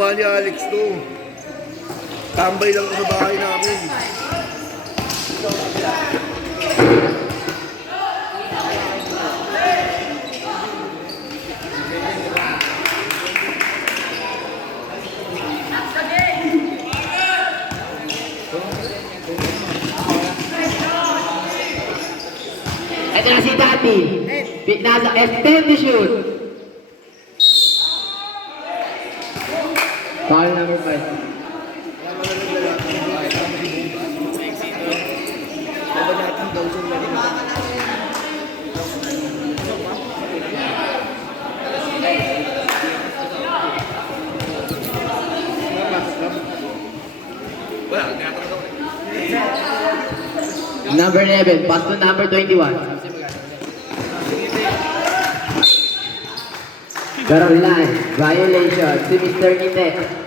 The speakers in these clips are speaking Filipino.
Ginawa ni Alex to. Tambay lang sa bahay namin. Ito na si Dati. Nasa extend the shoot. Foul number 5. Number 11, pass to number 21. Caroline, violation, si Mr. Nite.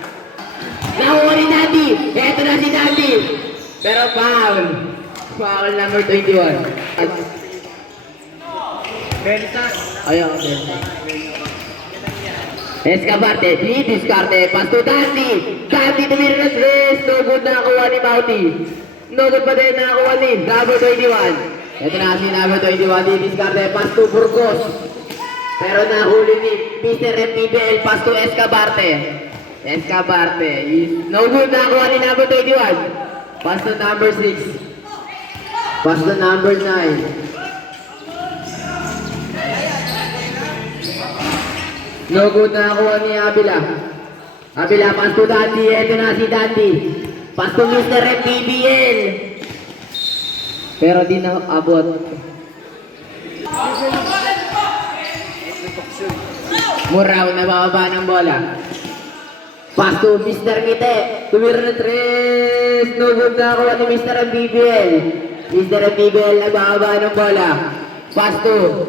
Nakuha ni Dati! Eto na si Dati! Pero foul. Foul number 21. Ayaw, Benson. Escabarte, discarte, pass to Dati! Dati tumira na tres, no good na nakuha ni Mauti. No good pa din nakakuha ni number 21. Ito na si number 21, discarte, pass to Burgos. Pero nahuli ni Mr. MPBL, pass to Escabarte. Escabarte, no good nakakuha ni number 21. Pass to number 6. Pass to number 9. No good nakakuha ni Abila. Abila, pass to Dati. Ito na si Dati. Pass to Mr. MPBL. Pero di na abot. Muraw, nabababa ng bola. Pass to Mr. Ngite. Tumira ng tres. No good na ako ni Mr. MPBL. Mr. MPBL, nabababa ng bola. Pass to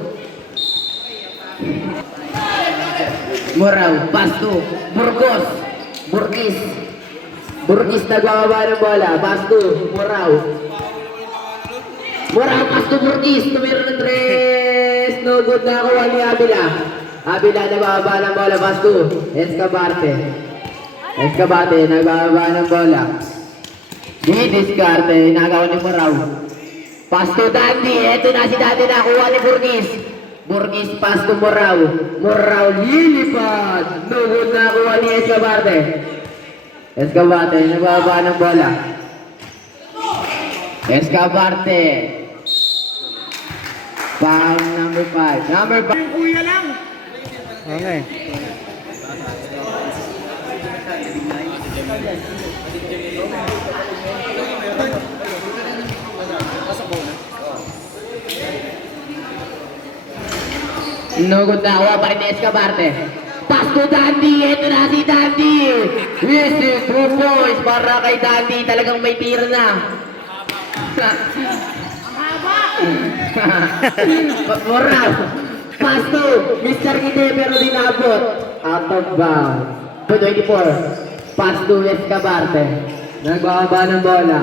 Muraw. Pass to Burgos. Burgis. Burgis, nagbababa ng bola. Pass to Muraw. Muraw, pass to Burgis. Tumira ng tres. No good na ako ni Abila. Abila, nagbababa ng bola. Pass to Escabarte. Escabarte, nagbababa ng bola. Discarte, nagawa ni Muraw. Pass to Dati. Ito na si Dati, nakuha ni Burgis. Burgis, pass to Muraw. Muraw, lilipad. No good, nakuha ni Escabarte. Escabarte, nagbababa ng bola. Escabarte. Foul number 5. Number 5. Kuya lang. Okay. No good, nakuha pa rin ni Escabarte. Pass to Dati. Ito na si Dati. This is 2 points para kay Dati. Talagang may tira na. Moral. Pass to Mr. Ngite, pero di naabot. Out of bounds. 24. Pass to Escabarte. Nagbababa ng bola.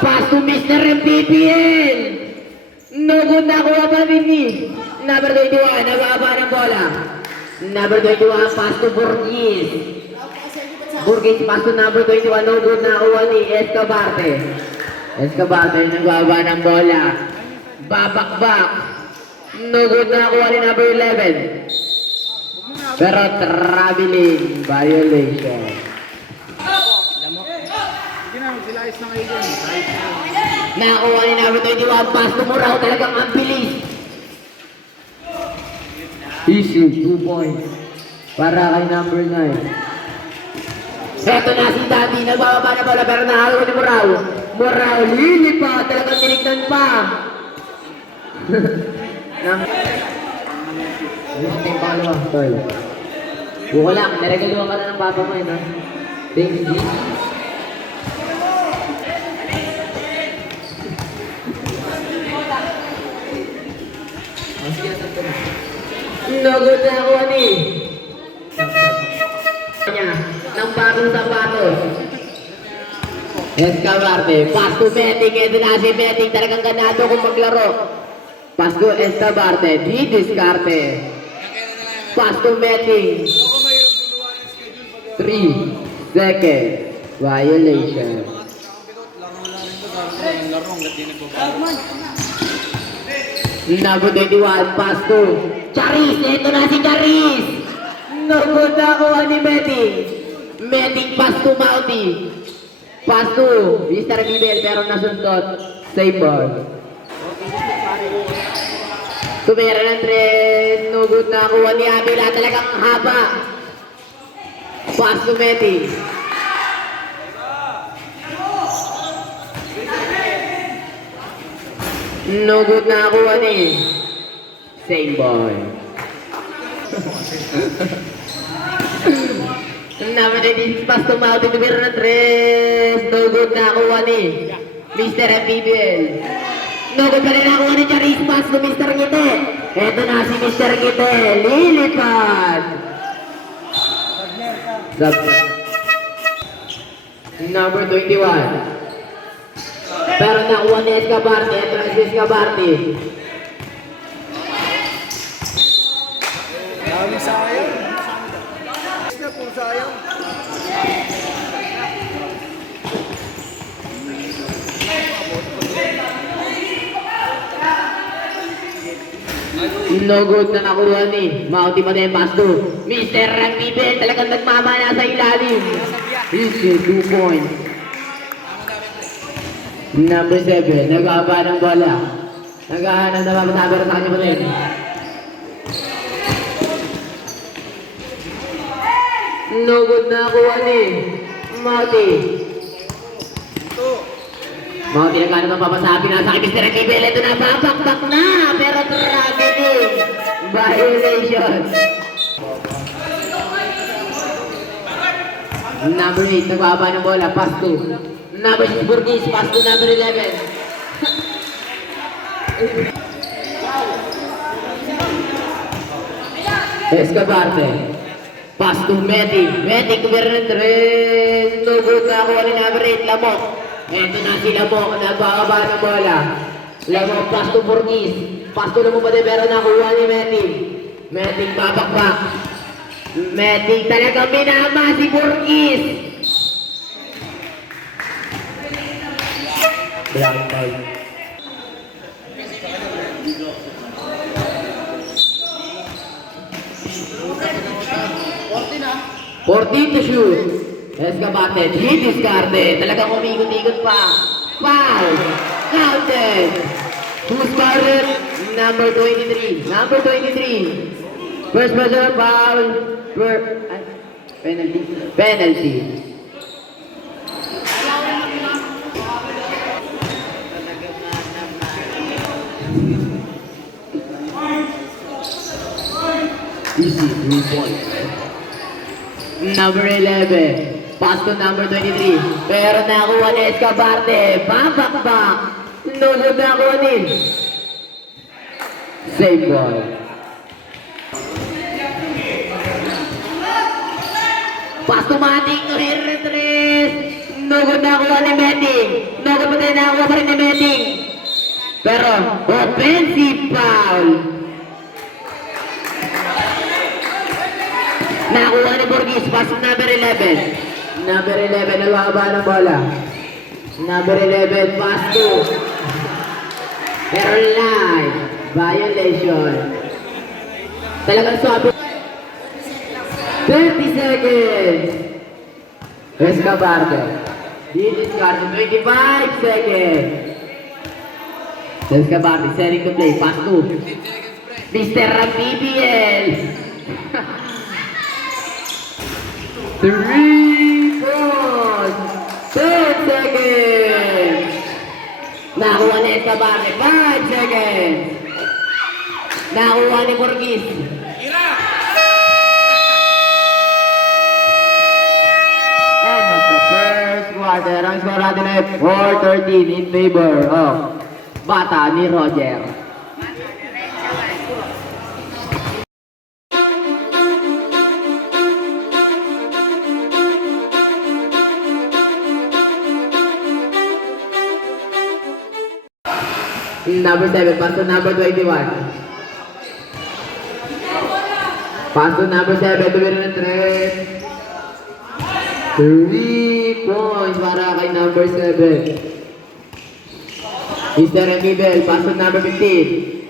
Pass to Mr. MPBL. No good, nakuha pa rin ni number 21. Nagbababa ng bola. Number 21, pass to Burgis. Burgis, pass to number 21. No good, nakuha ni Escabarte. Escabarte, nagbababa ng bola. Babakbak. No good, nakuha ni number 11. Pero traveling violation. Sige na, magsilayos na kayo dyan. Nakuha ni number 21. Pass to Muraw. Talagang ang bilis. Issue 2 points para kay number 9. Eto na si Dati. Nagbababa na bola pero nakakawa ni Muraw. Muraw, lilipa. Talagang tinignan pa. Gusto yung pangalawa, tol. Buko lang, naregaluhan ka na ng papa mo yun, ha? Thank you. Nagod na ako, ani. Ng bagong sapatos. Escabarte, pass to Beting. Ito na si Beting, talagang ganado kung maglaro. Pass to Escabarte, di discarte. Pass to Beting. 3 seconds. Violation. Number 21, pass to Charis. Ito na si Charis. No good na kuha ni Meting. Meting pass to Mauti. Pass to Mr. Bibel pero nasundot. Save ball. Tumira ng 3. No good na kuha ni Abela. Talagang haba. Pass to Meting. No good na kuha ni. Same ball. Number 96, pass to Mauti. Tumira ng 3. No good na kuha ni Mr. MPBL. No good pa rin nakuha ni Charis. Pass to Mr. Ngite. Ito na si Mr. Ngite. Lilipad. Number 21. Pero nakuha ni Escabarte. Ito na si Escabarte. Dami sayang. Na po sayang. No good na nakuha ni Mauti pa din pass to Mr. Rangibel. Talagang nagmamana sa ilalim. Easy, 2 points. Number 7, nag-aaba ng bola. Naghahanap na mapasabero sa kanya pa din. No good na nakuha ni Mauti. Mauti naghanap ng papasabi na sa akin Mr. Rangibel. Ito na, babakbak na. Pero tragedy. Violation. Number 8, nag-aaba ng bola. Pass to Number 6, Burgis. Pass to number 11. Escabarte. Pass to Meting. Meting kumira ng 3. No good na ako ni number 8, Lamok. Ito na si Lamok. Nagbababa ng bola. Lamok, pass to Burgis. Pass to Lamok pa din pero nakuha ni Meting. Meting babakbak. Meting talagang minama si Burgis. Black card. Fourteen to shoot. Escabate. He discarded. Talagang umikot-ikot pa. Foul. Counted. Who's fouled? Number 23. Number 23. First measure foul. Penalty. Penalty. Easy, 3 points. Number 11. Pass to number 23. Pero nakuha ni Escabarte. Babakbak. Nulog nakuha ni. Save ball. Pass to Mating. No hit retrace. Nulog nakuha ni Meting. Nulog pa tayo nakuha pa rin ni Meting. Pero offensive foul. Nakuha ni Burgis, pass to number 11. Number 11, nababa ng bola. Number 11, pass to Caroline. Violation. Talagang sabi. 30 seconds. Escabarte. Discard 25 seconds. Escabarte, setting to play. Pass to Mr. BBL. 3 points. 10 seconds. Nakuha ni Escabarte. 5 seconds. Nakuha ni Burgis. End of the first quarter. Ang score natin ay 4-13 in favor of Bata ni Roger. Number 7, pass to number 21. Pass to number 7, tumira ng 3. 3 points para kay number 7. Mr. Emibel, pass to number 15.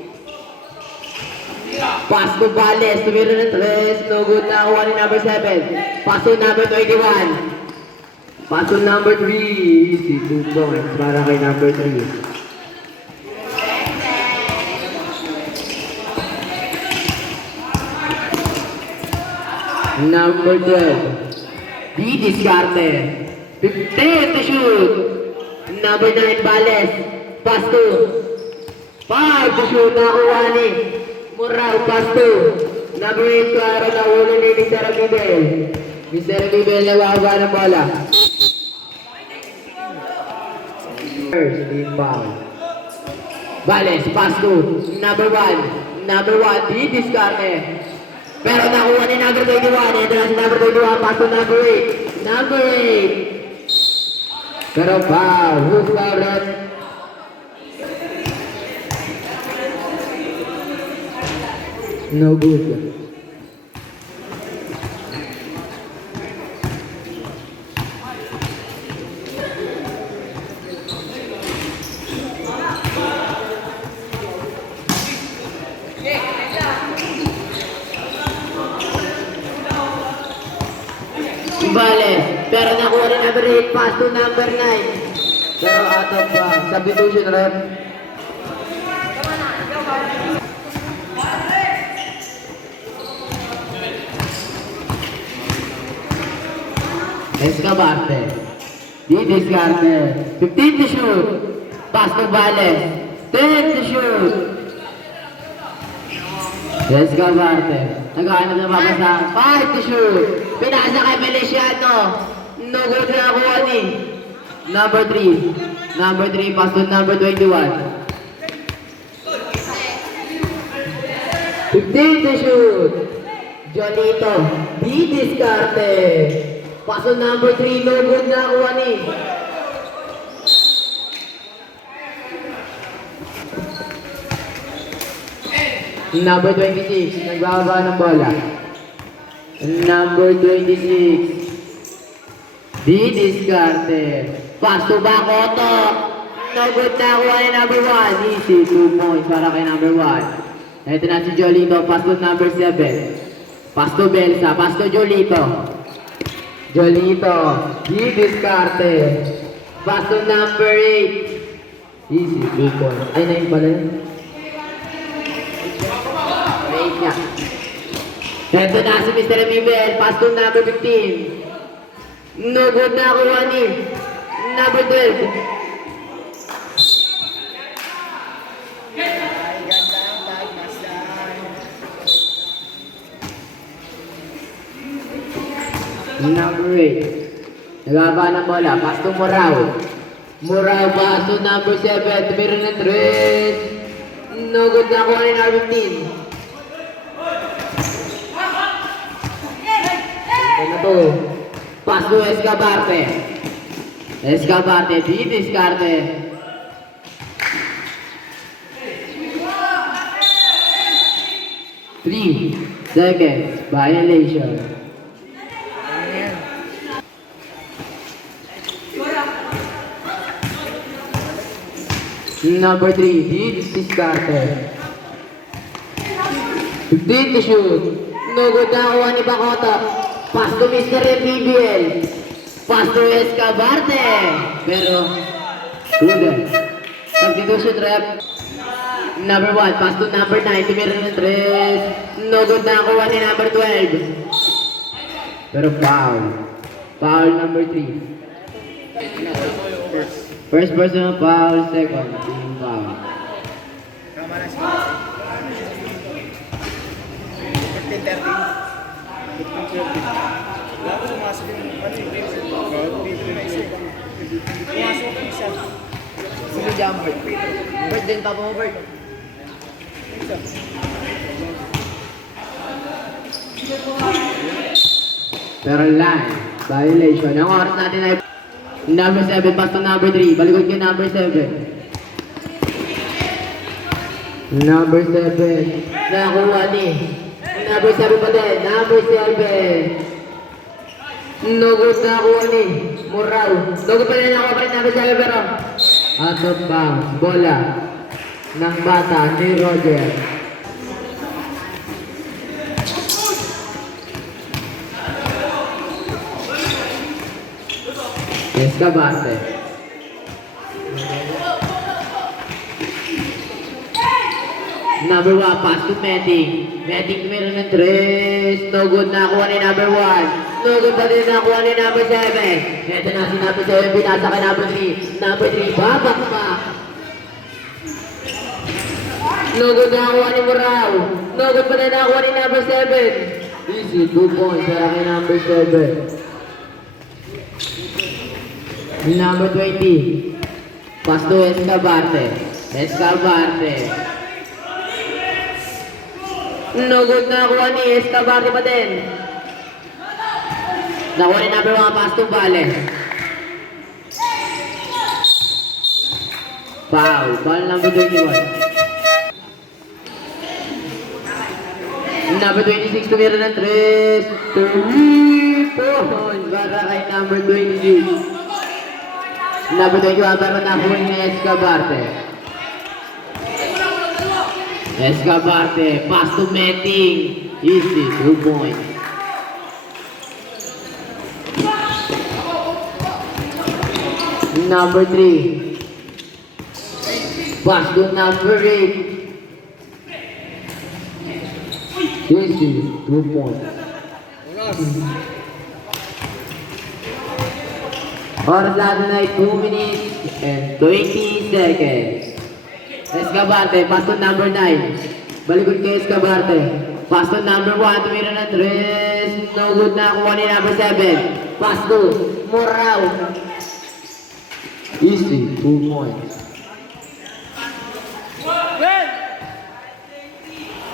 Pass to Vales, tumira ng 3, no good na kuha ni number 7. Pass to number 21. Pass to number 3, easy 2 points para kay number 3. Number 12, D. Discarte. 15 to shoot. Number 9, Vales. Pass to 5 to shoot. Nakuha ni Murao. Pass to number 8, Claro. Nakuha ni Mr. Emibel. Mr. Emibel nababa ng bola. First, team foul. Vales, pass to number 1. Number 1, D. Discarte. Pero nakuha ni number 21. Ito na si number 21. Pass to number 8. Number 8. Pero foul. Who's foul red? No good. Vales, pero nakuha ni number 8, pass to number 9. Pero out of substitution rep. Escabarte. Di Discarte. 15 to shoot. Pass to Vales. 10 to shoot. Escabarte. Naghahanap na babasa. 5 to shoot. Pinasa kay Feliciano. No good na kuha ni number 3. Number 3, pass to number 21. 15 to shoot. Jolito. Di Discarte. Pass to number 3. No good na kuha ni number 26. Nagbababa ng bola. Number 26. Di Discarte. Pass to Bacoto. No good na kuha ni number 1. Easy 2 points para kay number 1. Ito na si Jolito. Pass to number 7. Pass to Belsa. Pass to Jolito. Jolito. Di Discarte. Pass to number 8. Easy 2 points. Ay, 9 pala yun. 8 niya. Ito na si Mr. Emibel. Pass to number 15. No good na kuha ni number 12. Number 8. Nagaba ng bola. Pass to Murao. Murao pass to number 7. Tumira ng 3. No good na kuha ni number 15. Ano to? Pass to Escabarte. Escabarte, di Discarte. Three seconds. Violation. Number 3, di Discarte. 15 to shoot. No good na kuha ni Bacoto. Pass to Mr. Emibel. Pass to Escabarte. Pero, good. Substitution rep. Number 1, pass to number 9. Tumira ng 3. No good na kuha ni number 12. Pero foul. Foul number 3. First personal foul, second team foul. Tama na siya. 15-13. Wala ko pumasok yung dito na isa. Pumasok yung isa. Sino dyan, Bert? Bert, din pa mo, Bert. Pero line, violation. Ang oras natin ay number 7, pass to number 3. Balikod kay number 7. Number 7. Nakakuha ni number 7 pa din. Number 7. No good na kuha ni Murao. No good pa rin ako pa rin namin sa pero out of bounds. Bola ng bata ni Roger. Escabarte. Number 1, pass to Meting. Meting meron ng 3. No good na kuha ni number 1. No good pa din na kuha ni number 7. Ito na si number 7, pinasa kay number 3. Number 3, babak pa. No good na kuha ni Murao. No good pa din na kuha ni number 7. Easy, 2 points para kay number 7. Number 20. Pass to Escabarte. Escabarte. No good na kuha ni Escabarte pa din. Nakuha ni number 1, pass to Vale. Foul. Foul number 21. Number 26 tumira ng 3. 3 points para kay number 26. Number 21 pero nakuha ni Escabarte. Escabarte, pass to Meting. Easy, 2 points. Number 3. Pass to number 8. Easy, 2 points. Oras natin ay 2 minutes and 20 seconds. Escabarte, pass to number 9. Balikod kay Escabarte. Pass to number 1, tumira ng 3. No good na kuha ni number 7. Pass to Murao. Easy, 2 points.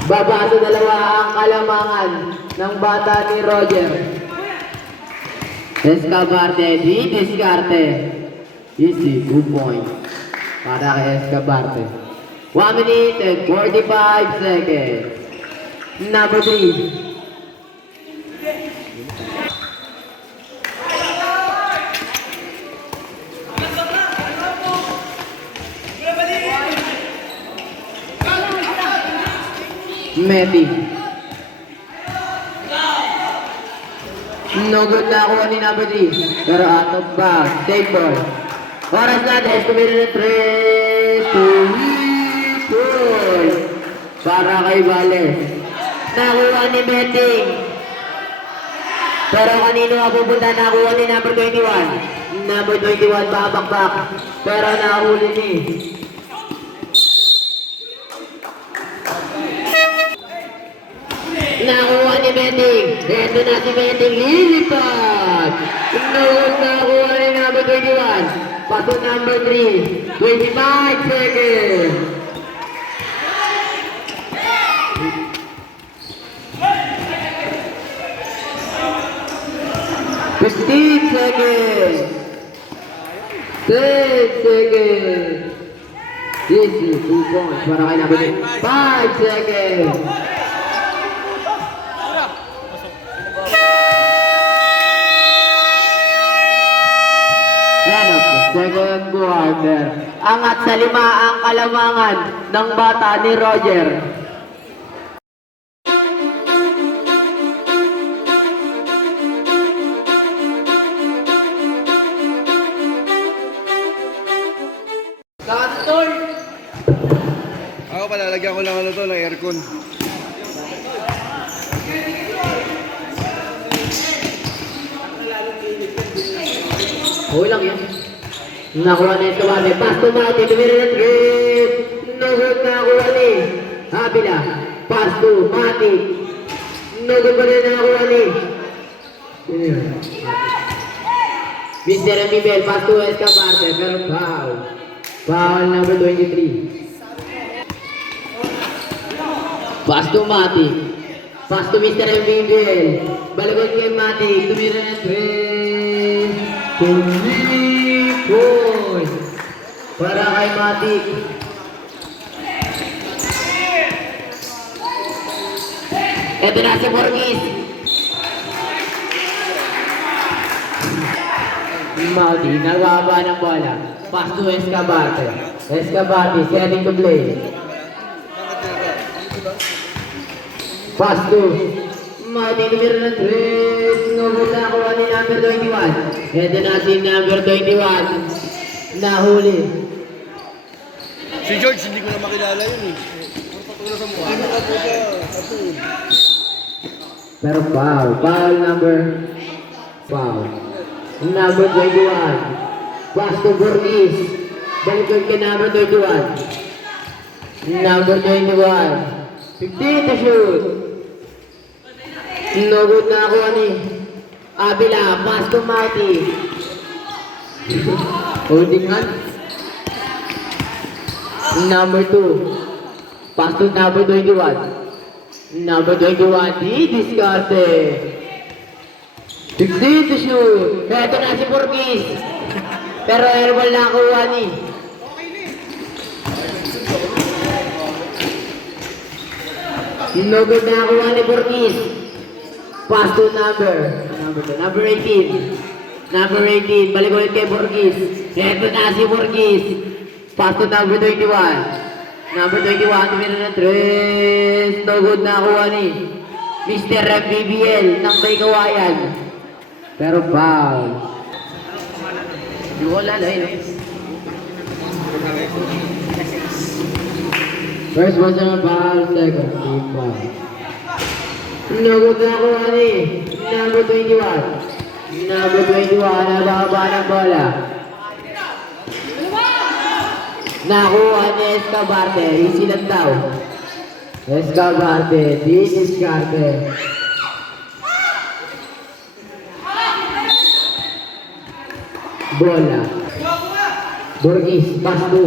Baba sa dalawa ang kalamangan ng bata ni Roger. Escabarte, di Descarte. Easy, 2 points. Para kay Escabarte. 1 minute and 45 seconds. Number 3. Meti. No good na kuha ni number 3. Pero out of bounds. Take ball. Oras natin. Tumira ng 3. 2 points. Para kay Vales. Nakuha ni Meting. Pero kanino mapupunta nakuha ni number 21. Number 21 babakbak. Pero nahuli ni nakuha ni Meting. Ito na si Meting. Lilipad. Nakuha ni number 21. Paso number 3. 25 seconds. 15 seconds. 10 seconds. Easy, 2 points para kay number 5 seconds. End of the second quarter. Angat sa 5 ang kalamangan ng bata ni Roger. Ako palalagyan ko lang ano to ng aircon. Okay lang yan. Nakuha na ito kami. Pass to Mati. Tumira ng 3. No good na nakuha ni Habila. Pass to Mati. No good pa rin na nakuha ni Mr. Mibel. Pass to Escabarte. Pero foul. Foul number 23. Pass to Mati. Pass to Mr. Mibel. Balagon kay Mati. Tumira ng 3. 3 points para kay Mati. Ito na si Borges. Mauti, nagbababa ng bola. Pass to Escabarte. Escabarte, setting to play. Pass to Mauti, numero ng 3. Nubot na kuha ni number 21. Ito na si number 21. Nahuli. Si George, hindi ko na makilala yun eh. Puro sa mukha. Ano ka po ba? Kapul. Pero foul. Foul number. Foul. Number 21. Pass to Borges. Balikan kay number 21. Number 21. 15 to shoot. No good na ako ni Abila. Pass to Mauti. Holding hand. Number 2. Pass to number 21. Number 21. Di-discarte. 16 to shoot. Ito na si Borges. Pero airball na kuha ni. No good na kuha ni Borges. Pass to number 18. Number 18. Balik ulit kay Borges. Ito na si Borges. Pass to number 21. Number 21. Tumira na 3. No good na kuha ni Mr. FBBL ng may kawayan. Pero foul. Di wala na yun. First one sa foul, second team foul. Nagod na ako ni number 21. Number 21, nababa ng bola. Nakuha ni Escabarte, easy lang daw. Escabarte, di-discarte. Bola. Borges, pass to.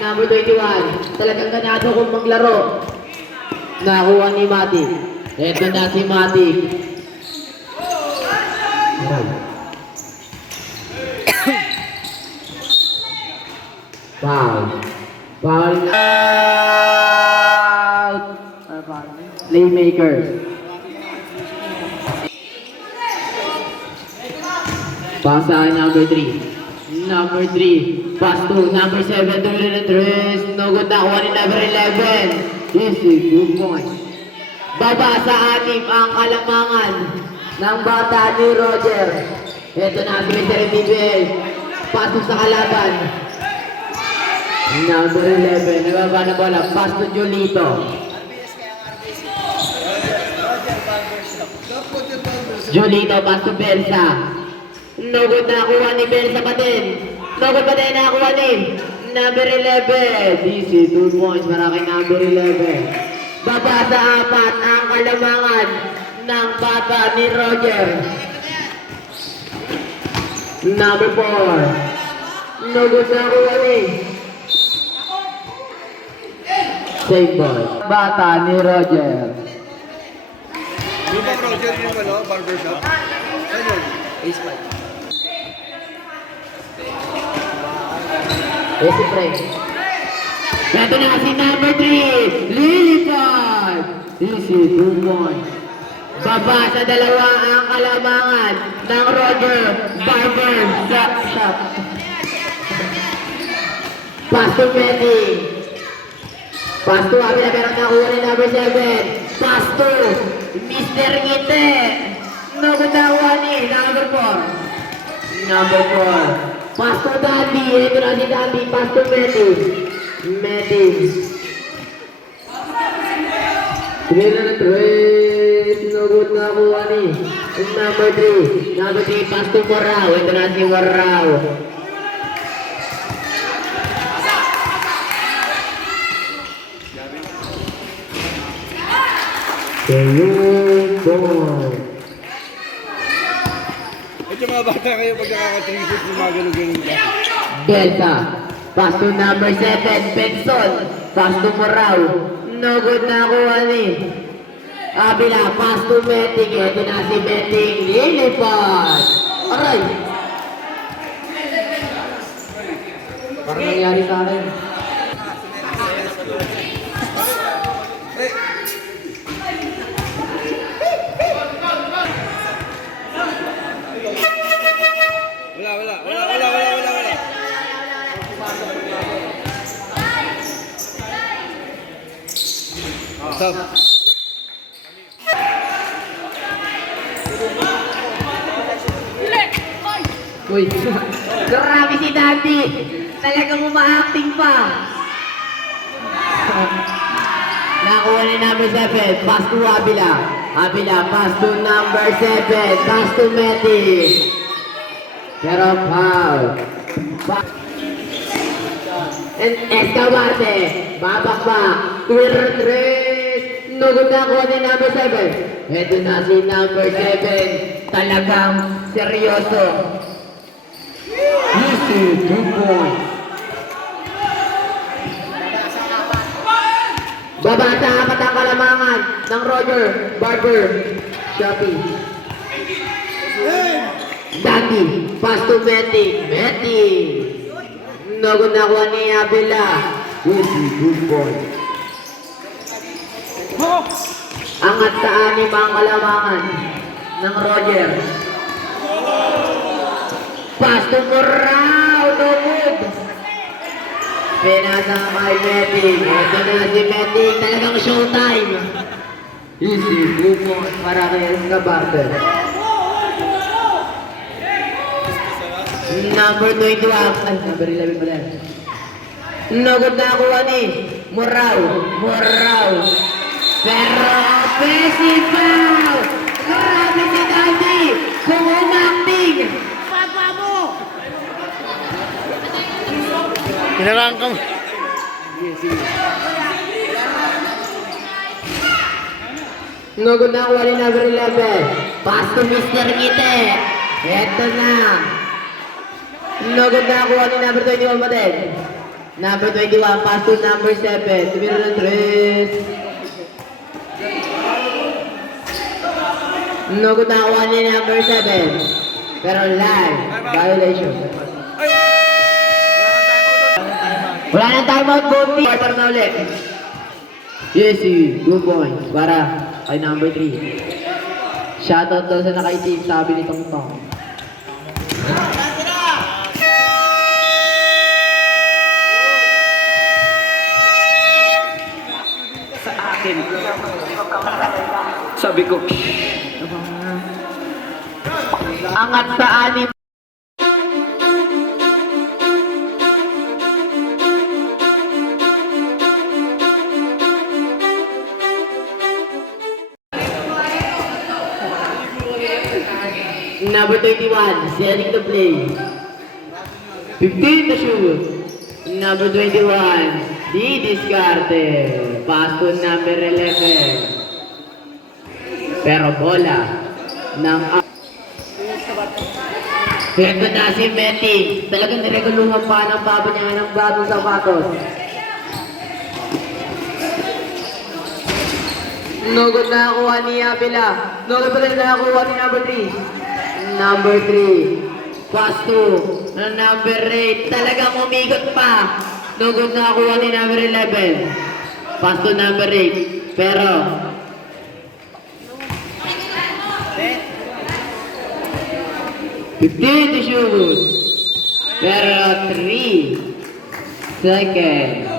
Number 21. Talagang ganado kung maglaro. Nakuha ni Matic. Ito na si Matic. Foul. Foul out. Playmaker. Pasa number 3. Number 3. Pass to number 7. Tuloy na 3. No good na. Kuha ni number 11. This is good point. Baba sa anim ang kalamangan ng bata ni Roger. Ito na si Mr. BBL. Pasok sa kalaban. Number 11. Nababa na bola. Pass to Jolito. Jolito, pass to Belsa. No good na kuha ni Belsa pa din. No good pa din na kuha ni number 11. This is 2 points para kay number 11. Baba sa 4 ang kalamangan ng bata ni Roger. Number 4. No good na kuha ni save ball. Bata ni Roger. Di ba Roger yung ano, barbershop? Ano? Ace 5. Ace Frank. Ito na si number 3, Lilipad. This is 2 points. Baba sa 2 ang kalamangan ng Roger Barber Shop. Pass to Betty. Pass to Abila pero nakuha ni number 7. Pass to Mr. Ngite. Nakuha ni number 4. Number 4. Pass to Dandy. Ito na si Dandy. Pass to Betty. Metis. Tumira na 3. Sinugod na kuha ni number 3. Number 3, pass to Warao. Ito na si Warao. Ayun, boy. At yung mga bata kayo pag nakaka-3-foot yung mga ganun-ganun ba? Delta. Pass to number 7, Benson. Pass to Morao. No good na kuha ni Abila. Pass to Meting. Ito na si Meting. Lilipad. Aray. Parang nangyari sa akin. Wala Stop. Uy, grabe si Daddy. Talagang uma-acting pa. Nakuha ni number 7. Pass to Abila. Abila, pass to number 7. Pass to Meti. Pero foul. And Escabarte. Babakbak. Twitter. Nugod na kuha ni number 7. Ito na si number 7. Talagang seryoso. Easy, 2 points. Babata apat ang kalamangan ng Roger Barber Shopee. Dati, pass to Meti. Meti. Nugod na kuha ni Abela. Easy, 2 points. Angat sa anim ang kalamangan ng Roger. Pass to Morao, no good. Pinasa kay Meti. Ito na si Meti, talagang showtime. Easy, 2 points para kay Escabarte. Number 21, ay, number 11 pala. Nagod na kuha ni Morao. Morao. Pero, Messi foul! Grabe si Daddy! Kung umacting! Hinarang ka mo. Nagod na kuha ni number 11. Pass to Mr. Ngite. Eto na. Nagod na kuha ni number 21 pa din. Number 21, pass to number 7. Tumira ng 3. Nagod na kuha ni number 7. Pero live. Violation. Wala nang timeout, Bondi. Quarter na ulit. Yes, 2 points para kay number 3. Shoutout daw sa nakaitim, sabi ni Tong Tong. Sa akin. Sabi ko, Angat sa anim. Number 21, setting the play. 15 to shoot. Number 21, di diskarte. Pass to number 11. Pero bola ng... Ito na si Meti. Talagang nireguluhan pa ng babo niya ng bagong sapatos. Nugod na nakuha ni Abila. Nugod pa rin nakuha ni number 3. Number 3. Pass to number 8. Talagang umigot pa. Nugod na nakuha ni number 11. Pass to number 8. Pero 15 to shoot. Pero 3 seconds.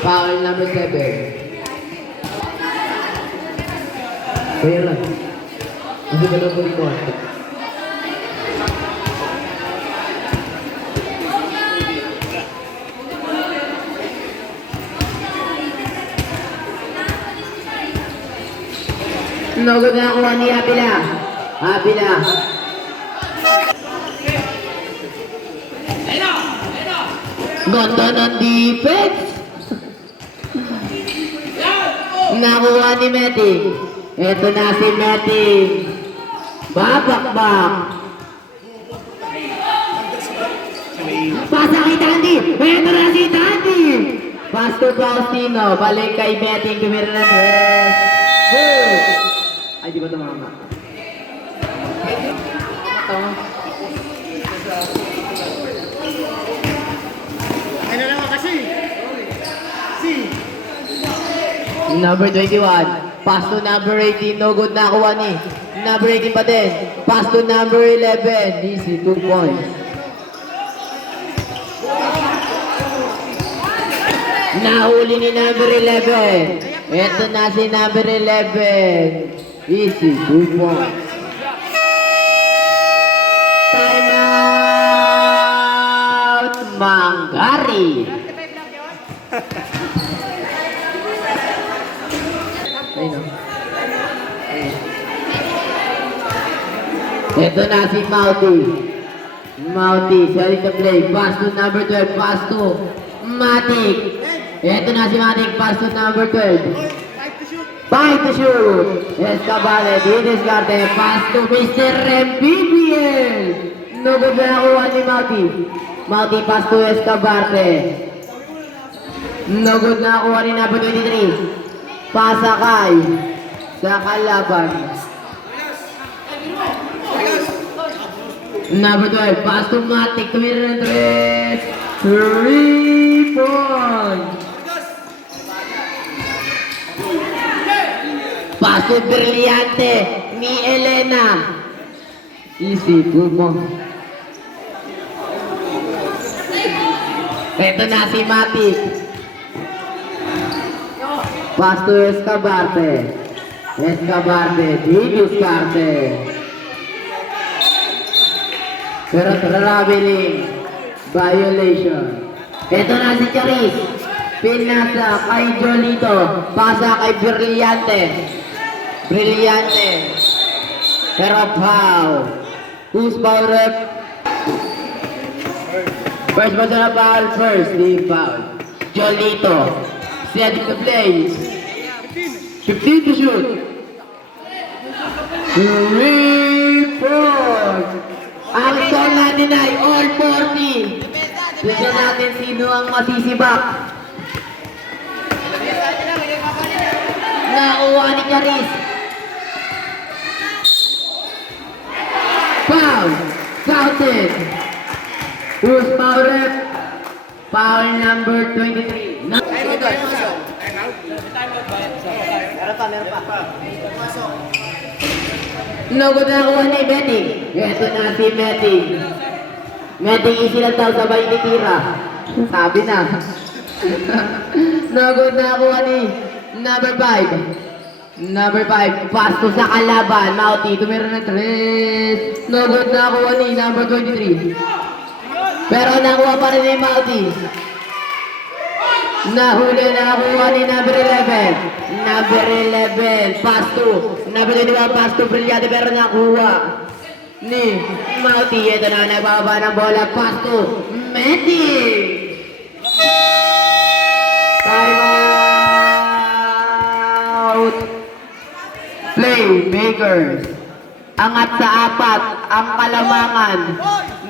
Foul number 7. Kaya lang. Hindi ba lang po dito? Nugod na nakuha ni Abila. Abila. Ganda ng defense. Nakuha ni Meti. Ito na si Meti. Babakbak. Pasa kay Tandy. Ito na si Tandy. Pass to Faustino. Balik kay Meti. Tumira na tres. Boom! Ay, di ba tumama? Ay na lang kasi. Si. Number 21. Pass to number 18. No good, nakuha ni. Number 18 pa din. Pass to number 11. Easy, 2 points. Nahuli ni number 11. Ito na si number 11. Easy, 2 points. Time out! Mangari! Ayun o. Ito na si Mauti. Mauti, sorry to play. Pass to number 12. Pass to Matic. Ito na si Matic. Pass to number 12. Fight to shoot. Escabale, didiscarte. Pass to Mr. MPBL. No good na nakuha ni Mauti. Mauti, pass to Escabarte. No good na nakuha ni number 23. Pasakay sa kalaban. Number 12, pass to Matic, tumira ng 3 points. Pass to Brillante ni Elena. Easy, 2 points. Ito na si Matic. Pass to Escabarte. Escabarte, didiscarte. Pero traveling violation. Ito na si Charis. Pinasa kay Jolito. Pasa kay Brillante. Brillante. Pero foul. Who's foul rep? First person na foul. First team foul. Jolito. Setting the play. 15 to shoot. 3 points. Ang score natin ay all 40. Tignan natin sino ang masisibak. Nakuha ni Charis. Foul. Counted. Who's foul rep? Foul number 23. No good na nakuha ni Betty. Ito na si Betty. Betty, easy lang daw, sabay titira. Sabi na. No good na nakuha ni number 5. Number 5, pass to sa kalaban. Mauti, tumira ng 3. No good na nakuha ni number 23. Pero nakuha pa rin ni Mauti. Nahuli na nakuha ni number 11. Number 11, pass to. Number 21, pass to Brillante, pero nakuha ni Mauti. Ito na, nagbaba ng bola. Pass to Meti. Time out. Playmakers. Angat sa 4 ang kalamangan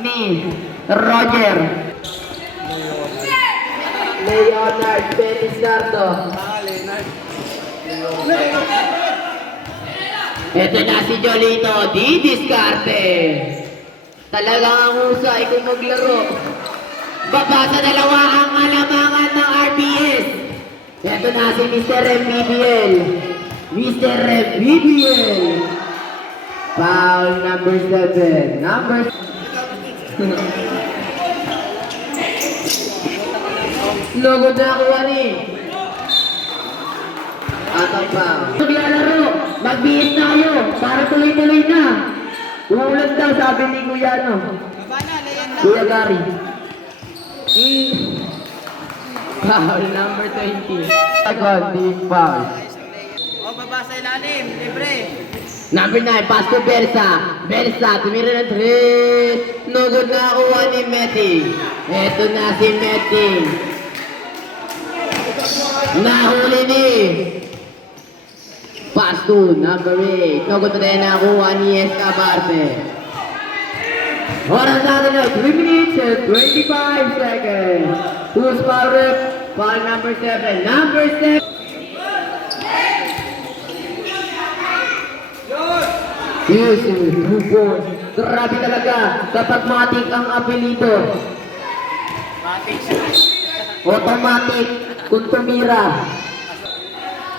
ni Roger. Leonard Belisardo. Ito na si Jolito, didiscarte. Talagang ang husay kung maglaro. Baba sa dalawa ang alamangan ng RPS. Ito na si Mr. MBBL. Mr. MBBL. Foul number 7. Number Logod na kuha ni. Atang pa. Maglalaro. Magbihis tayo. Para tuloy-tuloy na. Uulan daw, sabi ni Kuya no. Kuya Gary. Foul number 20. Second team foul. O, baba sa ilalim. Libre. Number 9, pass to Bersa. Bersa, tumira ng 3. No good na kuha ni Meti. Eto na si Meti. Nahuli ni. Pass to number 8. No good na rin nakuha ni Escabarte. Oras natin na 3 minutes and 25 seconds. Who's foul rep? Foul number 7. Number 7. Yes, 2 points. Grabe talaga kapag matik ang apelido. Automatic kung tumira.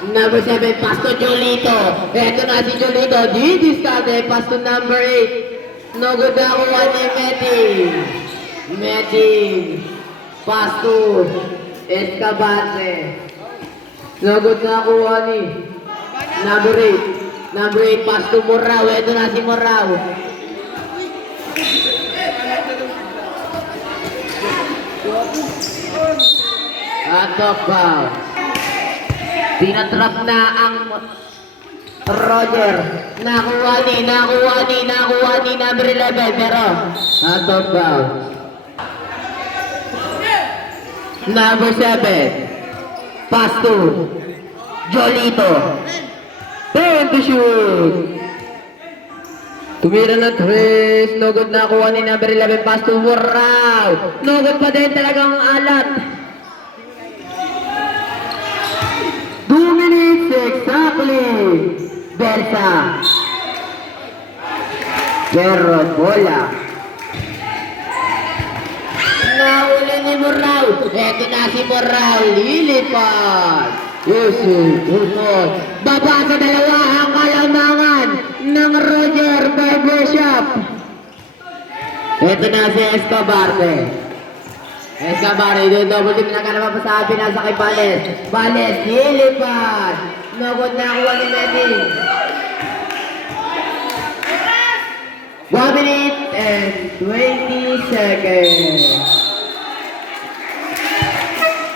Number 7, pass to Jolito. Eto na si Jolito. Didiskarte, pass to number 8. No good na kuha ni Metin. Metin. Pass to Escabante. No good na kuha ni number 8. Number 8, pass to Morao. Eto na si Morao. Out of bounds. Tinatrap na ang Roger. Nakuha ni number 11 pero out of bounds. Number 7. Pass to Jolito. 10 to shoot. Tumira na 3. No good na kuha ni number 11. Pass to Morao. No good pa din talagang alat. 2 minutes exactly. Bersa. Pero bola. Nahuli ni Morao. Eto na si Morao. Lilipat. Yusuf. Baba sa dalawa ang kalamangan ng Roger Barbershop. Eto na si Escobarte. Escobarte, double team na naman pa sa atin, nasa kay Bales. Bales, nilipat. Nagod na kuha ni Metin. 1 minute and 20 seconds.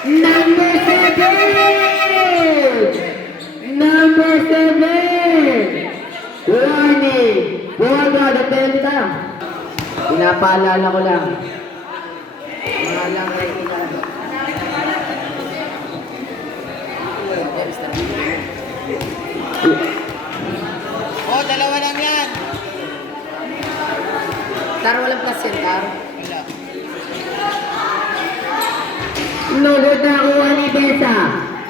Number 7! Number 7! Warning! Buwan ba? Nagtayo tayo. Pinapaalala ko lang. Mahalang rin kita. Oh, dalawa lang yan. Tar, walang plus yan, Tar. Wala. Lugod na kuha ni Belsa.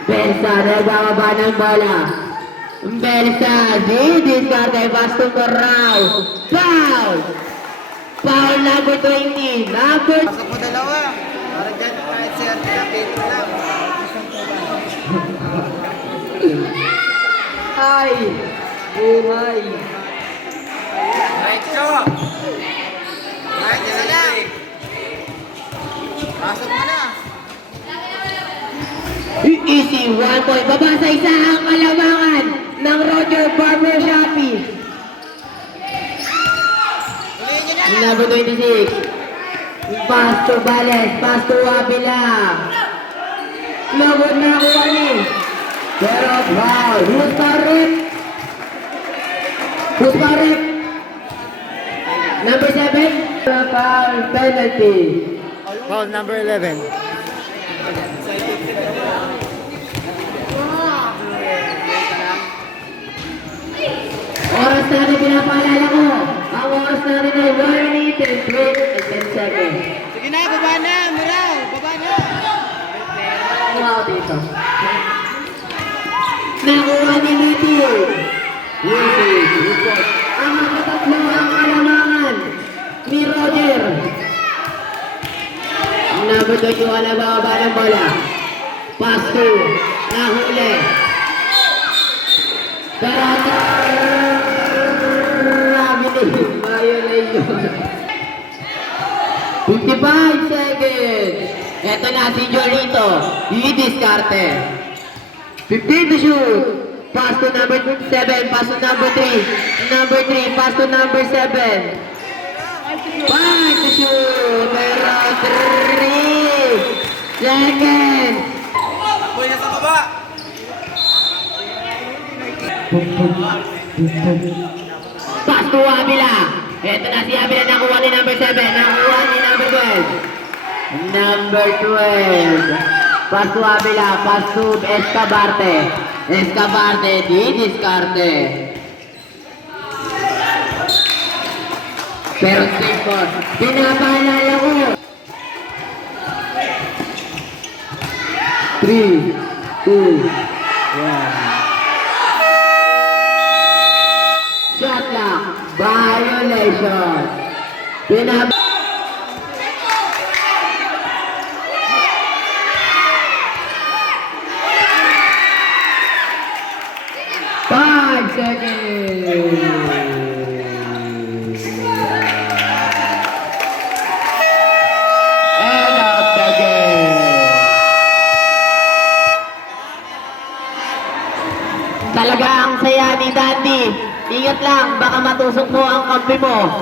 Belsa, nagbababa ng bola. Belsa, didiskarte, pass to Morao. Foul! Foul number 20. Number... Pasok mo dalawa. Para dyan, kahit sir, Pedro lang. Ay! Buhay! Right, so. Right, yan na lang. Pasok mo na. Easy, 1 point. Baba sa isa ang kalamangan ng Roger Barbershop. Ulihin nyo na. Number 26. Pass to Bales. Pass to Avila. Lugod na kuha ni. Pero foul. Who's correct? Who's correct? Number 7. Foul penalty. Foul number 11. Oras natin pinapaalala ko. Ang oras natin ay 1 minute and 10 seconds. Sige na, baba na. Muraw, baba na. Wow, dito. Nakuha ni Liti. Ang makatatlo ang kalamangan ni Roger. Number 21 na bababa ng bola. Pass to. Nahuli. Pero violation. 55 seconds. Ito na si Jolito. Didiskarte. 15 to shoot. Pass to number 7. Pass to number 3. Number 3. Pass to number 7. 5 to shoot. Pero 3 seconds. Boy, nasa baba. Pass to Avila. Ito na si Avila. Nakuha ni number 7. Nakuha ni number 12. Number 12. Pass to Avila. Pass to Escabarte. Escabarte. Didiskarte. Pero safe. Pinapaalala ko. 3, 2, 1. Shot clock. Violation. Talaga ang saya ni Dandy. Ingat lang, baka matusok mo ang kampi mo.